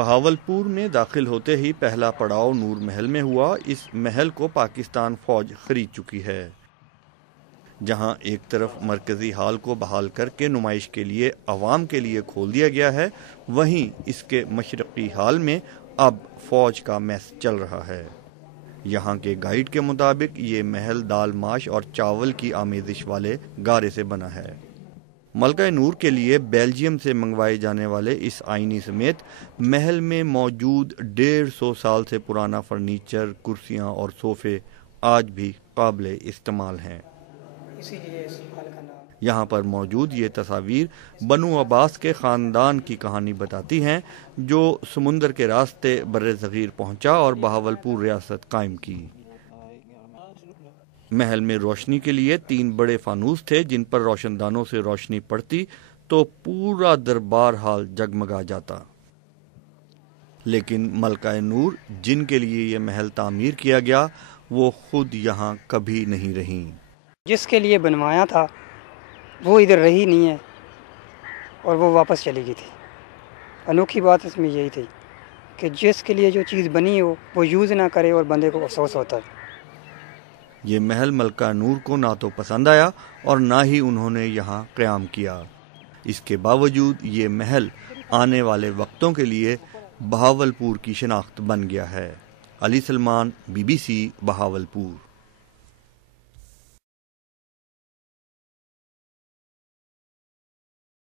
بہاولپور میں داخل ہوتے ہی پہلا پڑاؤ نور محل میں ہوا۔ اس محل کو پاکستان فوج خرید چکی ہے، جہاں ایک طرف مرکزی ہال کو بحال کر کے نمائش کے لیے عوام کے لیے کھول دیا گیا ہے، وہیں اس کے مشرقی ہال میں اب فوج کا میس چل رہا ہے۔ یہاں کے گائیڈ کے مطابق یہ محل دال ماش اور چاول کی آمیزش والے گارے سے بنا ہے۔ ملکہ نور کے لیے بیلجیم سے منگوائے جانے والے اس آئینے سمیت محل میں موجود 150 سال سے پرانا فرنیچر، کرسیاں اور صوفے آج بھی قابل استعمال ہیں۔ یہاں پر موجود یہ تصاویر بنو عباس کے خاندان کی کہانی بتاتی ہیں، جو سمندر کے راستے بر صغیر پہنچا اور بہاولپور ریاست قائم کی۔ محل میں روشنی کے لیے 3 بڑے فانوس تھے، جن پر روشن دانوں سے روشنی پڑتی تو پورا دربار ہال جگمگا جاتا۔ لیکن ملکہ نور جن کے لیے یہ محل تعمیر کیا گیا، وہ خود یہاں کبھی نہیں رہیں۔ جس کے لیے بنوایا تھا وہ ادھر رہی نہیں ہے اور وہ واپس چلی گئی تھی۔ انوکھی بات اس میں یہی تھی کہ جس کے لیے جو چیز بنی ہو وہ یوز نہ کرے اور بندے کو افسوس ہوتا ہے۔ یہ محل ملکہ نور کو نہ تو پسند آیا اور نہ ہی انہوں نے یہاں قیام کیا۔ اس کے باوجود یہ محل آنے والے وقتوں کے لیے بہاولپور کی شناخت بن گیا ہے۔ علی سلمان، BBC، بہاولپور۔